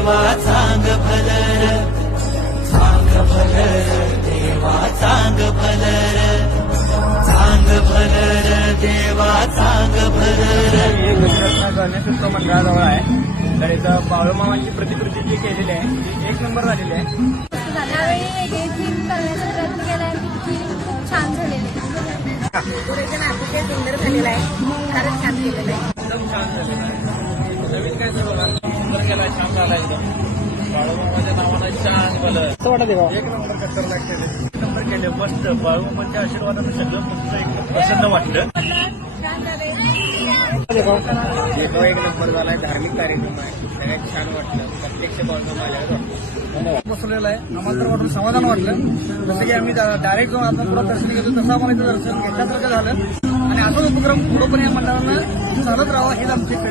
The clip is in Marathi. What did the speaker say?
देवा चांग भलर, चांग भलर देवा चांग भलर, चांग भलर देवा चांग भलर. गणेशोत्सव मंडळाजवळ आहे, तर इथं बाळूमामांची प्रतिकृती जी केलेली आहे ती 1 नंबर झालेली आहे. यावेळी वेगळी थीम करण्याचा प्रयत्न केला आहे. ती थीम खूप छान झालेली आहे. डेकोरेशन अतिशय सुंदर झालेलं आहे. खरंच छान केलेलं आहे. एकदम छान झालेलं आहे. नवीन काय सुंदर केलाय, छान झाला एकदम. बाळूमामाच्या नावानं छान भलं असं वाटत आहे. 1 नंबर खतरनाक केले, 1 नंबर केले मस्त. बाळूमामाच्या आशीर्वादानं सगळं मस्त एकदम प्रसन्न वाटलं. तो 1 नंबर झालाय. धार्मिक कार्यक्रम आहे, सगळ्यात छान वाटलं. प्रत्यक्ष बाळूमामा आल्यावर बसवलेलं आहे. आम्हाला तर वाटून समाधान वाटलं. जसं की आम्ही डायरेक्ट जाऊन आपण पुढं दर्शन घेतो तसं आम्हाला इथं दर्शन घेतल्यासारखं झालं. आणि असाच उपक्रम पुढं पण या मंडळानं चालत राहावा हीच आमची इच्छा.